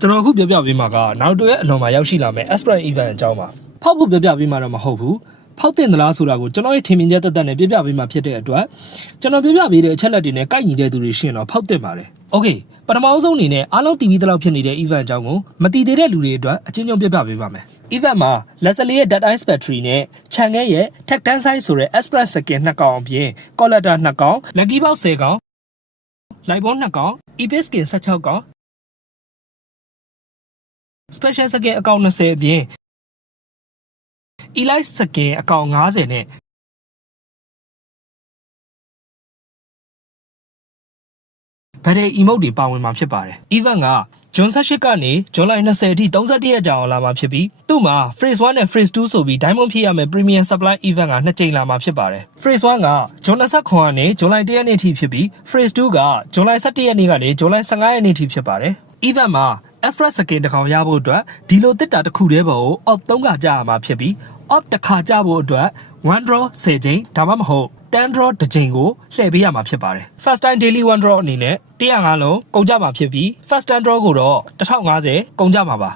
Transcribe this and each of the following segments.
ကျွန်တော်အခုပြောပြပေးမှာက Naruto ရဲ့အလွန်မှာရောက်ရှိလာမဲ့ Aspire Event အကြောင်းပါဖောက်ဖို့ပြောပြပေးမှာတော့မဟုတ်ဘူးဖောက်တင်သလားဆိုတာကိုကျွန်တော်ရဲ့ထင်မြင်ချက်တက်တက်နဲ့ပြပြပေးမှာဖြစ်တဲ့အတွက်ကျွန်တော်ပြပြပေးတဲ့အချက်လက်တွေနဲ့ကိုက်ညီတဲ့သူတွေရှင်တော့ဖောက်တင်ပါတယ်။ Okay ပထမဆုံးအနေနဲ့အားလုံးတည်ပြီးသလောက်ဖြစ်နေတဲ့ event အကြောင်းကိုမတည်သေးတဲ့လူတွေအတွက်အချင်းချင်းပြပြပေးပါမယ်။ event မှာ Leslie ရဲ့ Dead Ice Battery နဲ့ခြံခဲရဲ့ Tech Dan Size ဆိုတဲ့ Express Skin နှစ်ကောင်အပြင် Collector နှစ်ကောင် Lucky Box 10ကောင် Lightbone နှစ်ကောင် Epic Skin 16ကောင် special skin အကောင့်20အပြင် elite skin အကောင့်90နဲ့ဗဒယ် emote တွေပါဝင်မှာဖြစ်ပါတယ် event ကဂျွန်18ကနေဇွန်လ20အထိ31ရက်ကြာအောင်လာမှာဖြစ်ပြီးသူ့မှာ phrase 1နဲ့ phrase 2ဆိုပြီး diamond ဖြစ်ရမယ် premium supply event ကနှစ်ကြိမ်လာမှာဖြစ်ပါတယ် phrase 1ကဇွန်29ကနေဇွန်လ1ရက်နေ့အထိဖြစ်ပြီး phrase 2ကဇွန်လ17ရက်နေ့ကနေဇွန်လ15ရက်နေ့အထိဖြစ်ပါတယ် event မှာ express skin တစ်ကောင်ရဖို့အတွက်ဒီလိုတစ်တာတစ်ခုတည်းပေါ်ကို off 3ခါကြာရမှာဖြစ်ပြီး off တစ်ခါကြာဖို့အတွက်1 draw 10ချိန်ဒါမှမဟုတ်10 draw တစ်ချိန်ကိုလှည့်ပေးရမှာဖြစ်ပါတယ် first time daily 1 draw အနေနဲ့105လုံးကုန်ကြမှာဖြစ်ပြီး first time draw ကိုတော့1050ကုန်ကြမှာပါ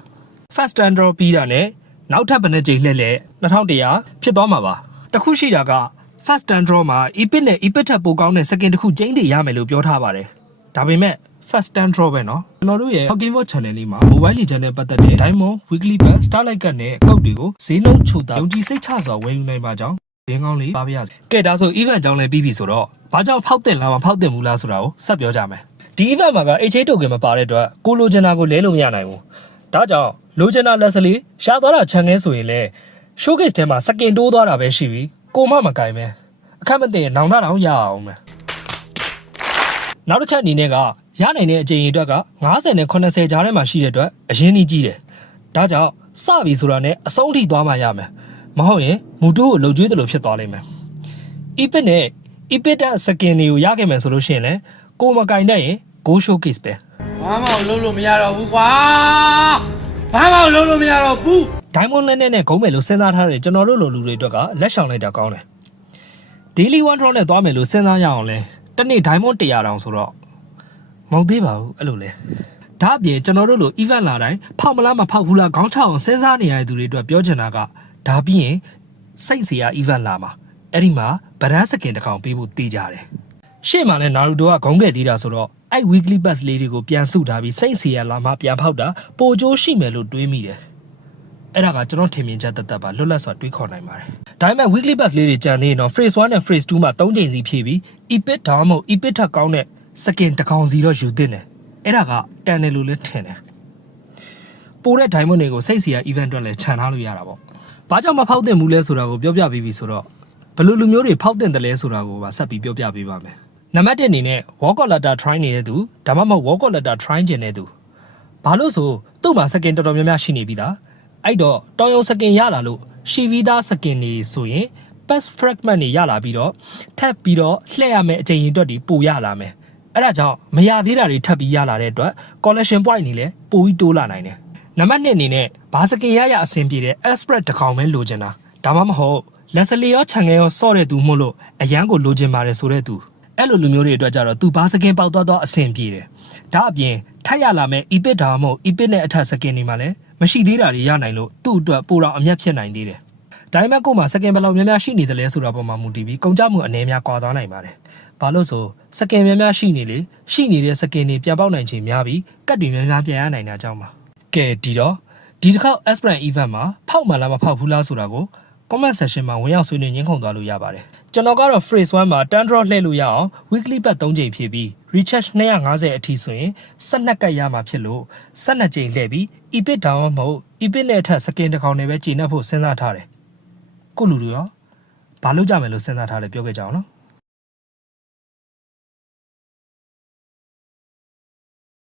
first time draw ပြီးတာနဲ့နောက်ထပ်ဘယ်နှစ်ချိန်လှည့်လဲ2100ဖြစ်သွားမှာပါတခုရှိတာက first time draw မှာ epic နဲ့ epic ထက်ပိုကောင်းတဲ့ second တစ်ခုကျင်းတည်ရမယ်လို့ပြောထားပါတယ်ဒါပေမဲ့ first time draw ပဲเนาะကျွန်တော်တို့ရဲ့ Game Watch Channel လေးမှာ Mobile Legends နဲ့ပတ်သက်တဲ့ Diamond Weekly Pass Starlight ကနဲ့အကောက်တွေကိုဈေးနှုန်းချိုတာယုံကြည်စိတ်ချစွာဝယ်ယူနိုင်ပါကြောင်းရင်းကောင်းလေးပါပါရစေ။ကဲဒါဆို event အကြောင်းလည်းပြီးပြီဆိုတော့ဘာကြောင့်ဖောက်တင်လားမဖောက်တင်ဘူးလားဆိုတာကိုဆက်ပြောကြမယ်။ဒီ event မှာက HA token မပါတဲ့အတွက်ကိုလိုချင်တာကိုလဲလို့မရနိုင်ဘူး။ဒါကြောင့်လိုချင်တာလက်စလေးရှားသွားတာခြံငဲဆိုရင်လေ showcase ထဲမှာစကင်တိုးသွားတာပဲရှိပြီးကိုမမကင်ပဲအခက်မသိရင်နောင်တတောင်ရအောင်မယ်။နောက်တစ်ချက်အနေနဲ့က ရနိုင်တဲ့အချိန်အတွက်က90နဲ့80ကြားထဲမှာရှိတဲ့အတွက်အရင်ကြီးကြီးတယ်။ဒါကြောင့်စပြီဆိုတာနဲ့အဆုံးထိသွားမှရမယ်။မဟုတ်ရင်မူတူကိုလှုပ်ကြွေးတယ်လို့ဖြစ်သွားလိမ့်မယ်။ Epit နဲ့ Epit တဲ့စကင်တွေကိုရခဲ့မယ်ဆိုလို့ရှိရင်လည်းကိုမကင်တတ်ရင် Go Showcase ပဲဘာမှလုံးလို့မရတော့ဘူးကွာဘာမှလုံးလို့မရတော့ဘူး။ Diamond လက်နဲ့နဲ့ဂုံးမယ်လို့စဉ်းစားထားတဲ့ကျွန်တော်တို့လိုလူတွေအတွက်ကလက်ဆောင်လိုက်တာကောင်းတယ်။ Daily One Draw နဲ့သွားမယ်လို့စဉ်းစားရအောင်လဲ။တစ်နေ့ Diamond 100တောင်ဆိုတော့ မဟုတ်သေးပါဘူးအဲ့လိုလဲ။ဒါအပြင်ကျွန်တော်တို့လို event လာတိုင်းဖောက်မလားမဖောက်ဘူးလားခေါင်းချအောင်စဉ်းစားနေရတဲ့သူတွေအတွက်ပြောချင်တာကဒါပြီးရင်စိတ်เสีย event လာမှာအဲ့ဒီမှာဗရန်စကင်တစ်ကောင်ပေးဖို့တေးကြတယ်။ရှေ့မှာလဲနာရူတိုကဂုံးခဲ့သေးတာဆိုတော့အဲ့ weekly pass လေးတွေကိုပြန်စုထားပြီးစိတ်เสียလာမှပြန်ဖောက်တာပိုကြိုးရှိမယ်လို့တွေးမိတယ်။အဲ့ဒါကကျွန်တော်ထင်မြင်ချက်သက်သက်ပါလွတ်လပ်စွာတွေးခေါ်နိုင်ပါတယ်။ဒါပေမဲ့ weekly pass လေးတွေကြံနေရင်တော့ phrase 1နဲ့ phrase 2မှာ3ချိန်စီဖြည့်ပြီး epic ဒါမှမဟုတ် epic ထက်ကောင်းတဲ့ စကင်တစ်ကောင်စီတော့ယူသင့်တယ်အဲ့ဒါကတန်တယ်လို့လည်းထင်တယ်ပိုးတဲ့ diamond တွေကိုစိတ်စီရ event အတွက်လည်းခြံထားလို့ရတာပေါ့ဘာကြောင့်မဖောက်သင့်ဘူးလဲဆိုတာကိုပြောပြပေးပြီဆိုတော့ဘယ်လိုလူမျိုးတွေဖောက်သင့်တယ်လဲဆိုတာကိုပါဆက်ပြီးပြောပြပေးပါမယ်နံပါတ်1အနေနဲ့ walk letter try နေတဲ့သူဒါမှမဟုတ် walk letter try ကျင်တဲ့သူဘာလို့ဆိုသူ့မှာစကင်တော်တော်များများရှိနေပြီလားအဲ့တော့တော်ရုံစကင်ရလာလို့ရှိပြီးသားစကင်တွေဆိုရင် pass fragment တွေရလာပြီးတော့ထပ်ပြီးတော့လှည့်ရမယ့်အချိန်ရင်အတွက်တွေပိုရလာမယ် အဲ့ဒါကြောင့်မရသေးတာတွေထပ်ပြီးရလာတဲ့အတွက် collection point တွေလည်းပိုပြီးတိုးလာနိုင်တယ်နံပါတ်2အနေနဲ့ဘာစကင်ရရအဆင်ပြေတဲ့ express တစ်ကောင်ပဲလိုချင်တာဒါမှမဟုတ်လက်စလီရောခြံငယ်ရောစော့တဲ့သူမို့လို့အရန်ကိုလိုချင်ပါတယ်ဆိုတဲ့သူအဲ့လိုလူမျိုးတွေအတွက်ကြတော့သူဘာစကင်ပေါက်သွားတော့အဆင်ပြေတယ်ဒါအပြင်ထပ်ရလာမဲ့ epit ဒါမှမဟုတ် epit နဲ့အထက်စကင်တွေမှာလည်းမရှိသေးတာတွေရနိုင်လို့သူ့အတွက်ပိုတော့အမျက်ဖြစ်နိုင်သေးတယ်ဒါပေမဲ့ကို့မှာစကင်ဘယ်လောက်များများရှိနေတယ်လဲဆိုတာပေါ်မှာမူတည်ပြီးကုန်ကြမှုအနေများကွာသွားနိုင်ပါတယ် ဘာလို့ဆိုစကင်များများရှိနေလေရှိနေတဲ့စကင်တွေပြန်ပေါက်နိုင်ခြင်းများပြီးကတ်တွေများများပြန်ရနိုင်တာကြောင့်ပါကဲဒီတော့ဒီတစ်ခေါက် Aspirant Event မှာဖောက်မှန်လားမဖောက်ဘူးလားဆိုတာကို comment section မှာဝင်ရောက်ဆွေးနွေးညှင်းခုန်သွားလို့ရပါတယ်ကျွန်တော်ကတော့ phrase 1မှာ turn draw လှည့်လို့ရအောင် weekly bet 3ချိန်ဖြည့်ပြီး recharge 250အထိဆိုရင်12ကတ်ရမှာဖြစ်လို့12ချိန်လှည့်ပြီး epit down မဟုတ် epit နဲ့အထက် skin တစ်ကောင်နဲ့ပဲချိန်နှပ်ဖို့စဉ်းစားထားတယ်ခုလူလူရောဘာလုပ်ကြမယ်လို့စဉ်းစားထားလဲပြောခဲ့ကြအောင်နော်